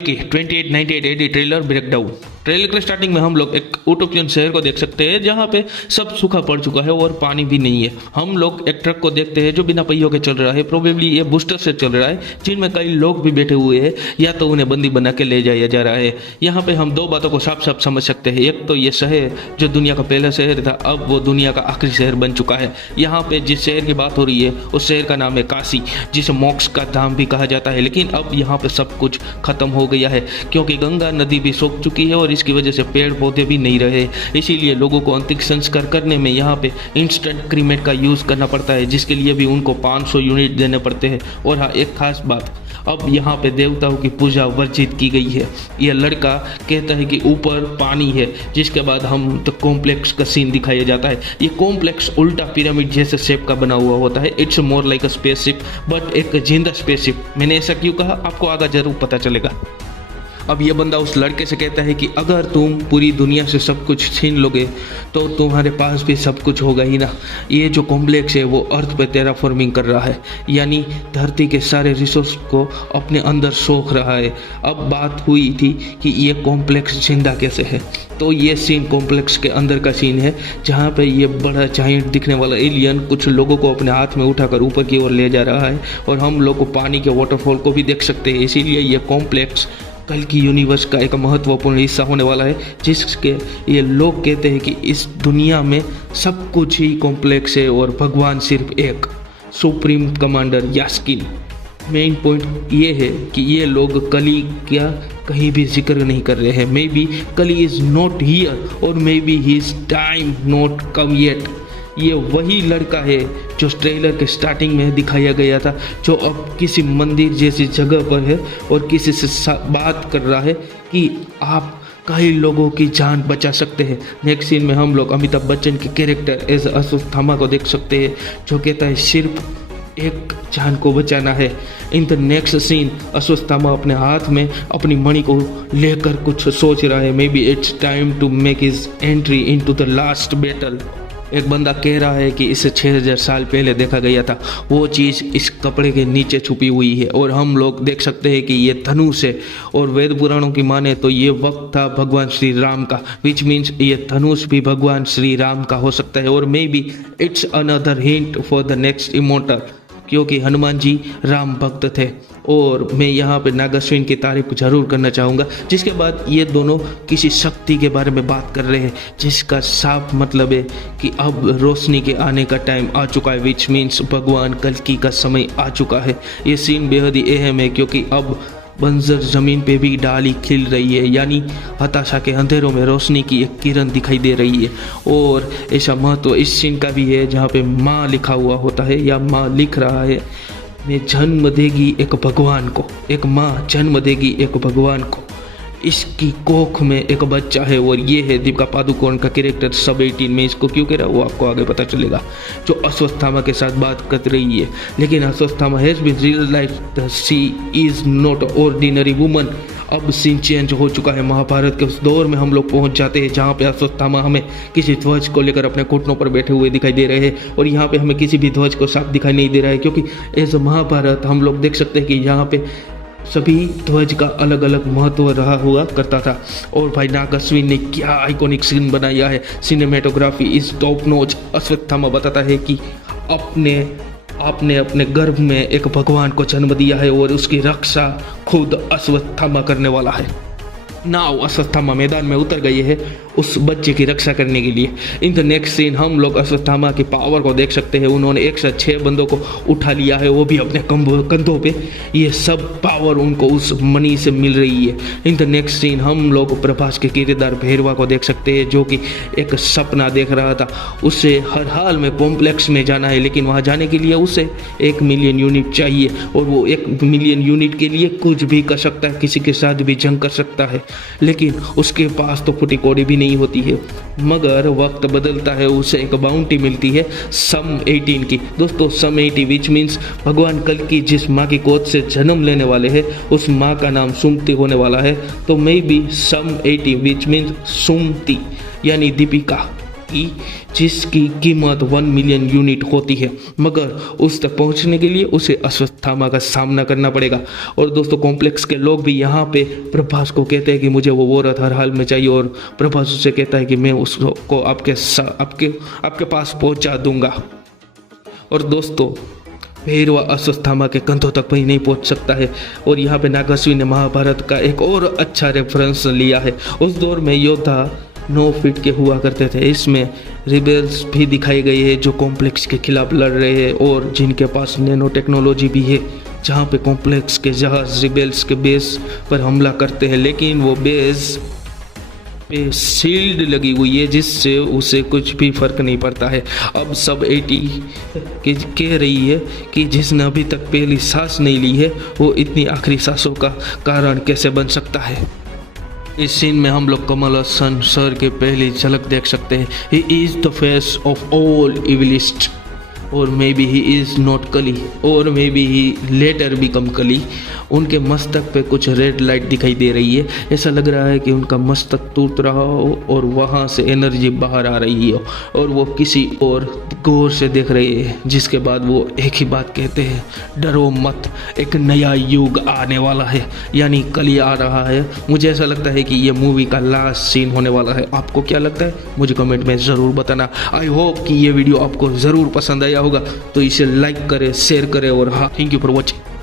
की 2898 AD trailer breakdown. Trailer के starting में हम लोग एक यूटोपियन शहर को देख सकते हैं जहाँ पे सब सूखा पड़ चुका है और पानी भी नहीं है। हम लोग एक ट्रक को देखते हैं जो बिना पहियों के चल रहा है, प्रोबेबली ये बूस्टर से चल रहा है, जिनमें कई लोग भी बैठे हुए हैं या तो उन्हें बंदी बना के ले जाया जा रहा है। यहाँ पे हम दो बातों को साफ साफ समझ सकते हैं। एक तो ये शहर जो दुनिया का पहला शहर था, अब वो दुनिया का आखिरी शहर बन चुका है। यहाँ पे जिस शहर की बात हो रही है उस शहर का नाम है काशी, जिसे मोक्ष का धाम भी कहा जाता है। लेकिन अब यहाँ पे सब कुछ खत्म हो गया है क्योंकि गंगा नदी भी सूख चुकी है और इसकी वजह से पेड़ पौधे भी नहीं रहे। इसीलिए लोगों को अंतिम संस्कार करने में यहाँ पे इंस्टेंट क्रीमेट का यूज़ करना पड़ता है, जिसके लिए भी उनको 500 यूनिट देने पड़ते हैं। और हाँ, एक खास बात, अब यहाँ पे देवताओं की पूजा वर्जित की गई है। यह लड़का कहता है कि ऊपर पानी है, जिसके बाद हम तो कॉम्प्लेक्स का सीन दिखाया जाता है। ये कॉम्प्लेक्स उल्टा पिरामिड जैसे शेप का बना हुआ होता है। It's more like a spaceship, but एक जिंदा स्पेसशिप। मैंने ऐसा क्यों कहा आपको आगे जरूर पता चलेगा। अब ये बंदा उस लड़के से कहता है कि अगर तुम पूरी दुनिया से सब कुछ छीन लोगे तो तुम्हारे पास भी सब कुछ होगा ही ना। ये जो कॉम्प्लेक्स है वो अर्थ पे टेराफॉर्मिंग कर रहा है, यानी धरती के सारे रिसोर्स को अपने अंदर सोख रहा है। अब बात हुई थी कि ये कॉम्प्लेक्स जिंदा कैसे है, तो ये सीन कॉम्प्लेक्स के अंदर का सीन है जहाँ पे ये बड़ा जाइंट दिखने वाला एलियन कुछ लोगों को अपने हाथ में उठाकर ऊपर की ओर ले जा रहा है। और हम लोग को पानी के वाटरफॉल को भी देख सकते हैं। इसीलिए ये कॉम्प्लेक्स कल की यूनिवर्स का एक महत्वपूर्ण हिस्सा होने वाला है, जिसके ये लोग कहते हैं कि इस दुनिया में सब कुछ ही कॉम्प्लेक्स है और भगवान सिर्फ एक सुप्रीम कमांडर यास्किन। मेन पॉइंट ये है कि ये लोग कली का कहीं भी जिक्र नहीं कर रहे हैं। मे बी कली इज़ नॉट हियर और may be his time not come yet. ये वही लड़का है जो ट्रेलर के स्टार्टिंग में दिखाया गया था, जो अब किसी मंदिर जैसी जगह पर है और किसी से बात कर रहा है कि आप कई लोगों की जान बचा सकते हैं। नेक्स्ट सीन में हम लोग अमिताभ बच्चन के कैरेक्टर एज अश्वत्थामा को देख सकते हैं, जो कहता है सिर्फ एक जान को बचाना है। In the next scene Ashwatthama अपने हाथ में अपनी मणि को लेकर कुछ सोच रहा है। Maybe it's time to make his entry into the last battle. एक बंदा कह रहा है कि इसे 6000 साल पहले देखा गया था, वो चीज़ इस कपड़े के नीचे छुपी हुई है। और हम लोग देख सकते हैं कि ये धनुष है और वेद पुराणों की माने तो ये वक्त था भगवान श्री राम का, विच मीन्स ये धनुष भी भगवान श्री राम का हो सकता है। और maybe it's another hint for the next immortal, क्योंकि हनुमान जी राम भक्त थे। और मैं यहाँ पे नागाश्विन की तारीफ जरूर करना चाहूँगा, जिसके बाद ये दोनों किसी शक्ति के बारे में बात कर रहे हैं, जिसका साफ मतलब है कि अब रोशनी के आने का टाइम आ चुका है, विच मीन्स भगवान कल्कि का समय आ चुका है। ये सीन बेहद ही अहम है क्योंकि अब बंजर जमीन पे भी डाली खिल रही है, यानी हताशा के अंधेरों में रोशनी की एक किरण दिखाई दे रही है। और ऐसा महत्व इस सीन का भी है जहाँ पे माँ लिखा हुआ होता है या माँ लिख रहा है, मैं जन्म देगी एक भगवान को, एक माँ जन्म देगी एक भगवान को, इसकी कोख में एक बच्चा है। और ये है दीपिका पादुकोण का कैरेक्टर सब 18 में। इसको क्यों कह रहा वो आपको आगे पता चलेगा, जो अश्वत्थामा के साथ बात कर रही है। लेकिन Ashwatthama has been realised that she is not ordinary woman. अब सीन चेंज हो चुका है। महाभारत के उस दौर में हम लोग पहुंच जाते हैं जहां पे अश्वत्थामा हमें किसी ध्वज को लेकर अपने घुटनों पर बैठे हुए दिखाई दे रहे हैं, और यहाँ पे हमें किसी भी ध्वज को साफ दिखाई नहीं दे रहा है, क्योंकि एज महाभारत हम लोग देख सकते हैं कि यहाँ पे सभी ध्वज का अलग अलग महत्व रहा हुआ करता था। और भाई नागाश्विन ने क्या आइकॉनिक सीन बनाया है, cinematography is top notch. Ashwatthama बताता है कि आपने अपने गर्भ में एक भगवान को जन्म दिया है और उसकी रक्षा खुद अश्वत्थामा करने वाला है। नाउ अश्वत्थामा मैदान में उतर गई है उस बच्चे की रक्षा करने के लिए। इन द नेक्स्ट सीन हम लोग अश्वत्थामा की पावर को देख सकते हैं। उन्होंने एक साथ 6 बंदों को उठा लिया है, वो भी अपने कंधों पे। ये सब पावर उनको उस मणि से मिल रही है। इन द नेक्स्ट सीन हम लोग प्रभास के किरदार भैरवा को देख सकते हैं, जो कि एक सपना देख रहा था। उसे हर हाल में कॉम्प्लेक्स में जाना है, लेकिन वहाँ जाने के लिए उसे 1 मिलियन यूनिट चाहिए। और वो 1 मिलियन यूनिट के लिए कुछ भी कर सकता है, किसी के साथ भी जंग कर सकता है। लेकिन उसके पास तो फुटी कौड़ी भी नहीं होती है। मगर वक्त बदलता है, उसे एक बाउंटी मिलती है सम 18 की। दोस्तों सम 80 विच मीन्स भगवान कल्कि जिस माँ की गोद से जन्म लेने वाले हैं उस माँ का नाम सुमति होने वाला है। तो may be some 80 which means सुमति यानी दीपिका। की जिसकी कीमत 1 मिलियन यूनिट होती है, मगर उस तक पहुंचने के लिए उसे अश्वत्थामा का सामना करना पड़ेगा। और दोस्तों कॉम्प्लेक्स के लोग भी यहाँ पे प्रभास को कहते हैं कि मुझे वो औरत हर हाल में चाहिए, और प्रभास उससे कहता है कि मैं उसको आपके पास पहुंचा दूंगा। और दोस्तों फिर वह अश्वत्थामा के कंधों तक भी नहीं पहुंच सकता है। और यहाँ पे नागास्वी ने महाभारत का एक और अच्छा रेफरेंस लिया है। उस दौर में योद्धा 9 फीट के हुआ करते थे। इसमें रिबेल्स भी दिखाई गई है जो कॉम्प्लेक्स के खिलाफ लड़ रहे हैं और जिनके पास नैनो टेक्नोलॉजी भी है, जहाँ पे कॉम्प्लेक्स के जहाज रिबेल्स के बेस पर हमला करते हैं, लेकिन वो बेस पे शील्ड लगी हुई है जिससे उसे कुछ भी फर्क नहीं पड़ता है। अब सब 80 कह रही है कि जिसने अभी तक पहली सांस नहीं ली है वो इतनी आखिरी सांसों का कारण कैसे बन सकता है। इस सीन में हम लोग कमल हसन सर के पहली झलक देख सकते हैं। He is the face of all evilest, और maybe he is not Kali, और maybe he later become Kali. उनके मस्तक पे कुछ रेड लाइट दिखाई दे रही है। ऐसा लग रहा है कि उनका मस्तक टूट रहा हो और वहाँ से एनर्जी बाहर आ रही हो, और वो किसी और गौर से देख रहे हैं, जिसके बाद वो एक ही बात कहते हैं, डरो मत, एक नया युग आने वाला है, यानी कली आ रहा है। मुझे ऐसा लगता है कि ये मूवी का लास्ट सीन होने वाला है। आपको क्या लगता है मुझे कमेंट में ज़रूर बताना। आई होप कि ये वीडियो आपको ज़रूर पसंद आया होगा, तो इसे लाइक करें, शेयर करें, और हाँ, थैंक यू फॉर वॉचिंग।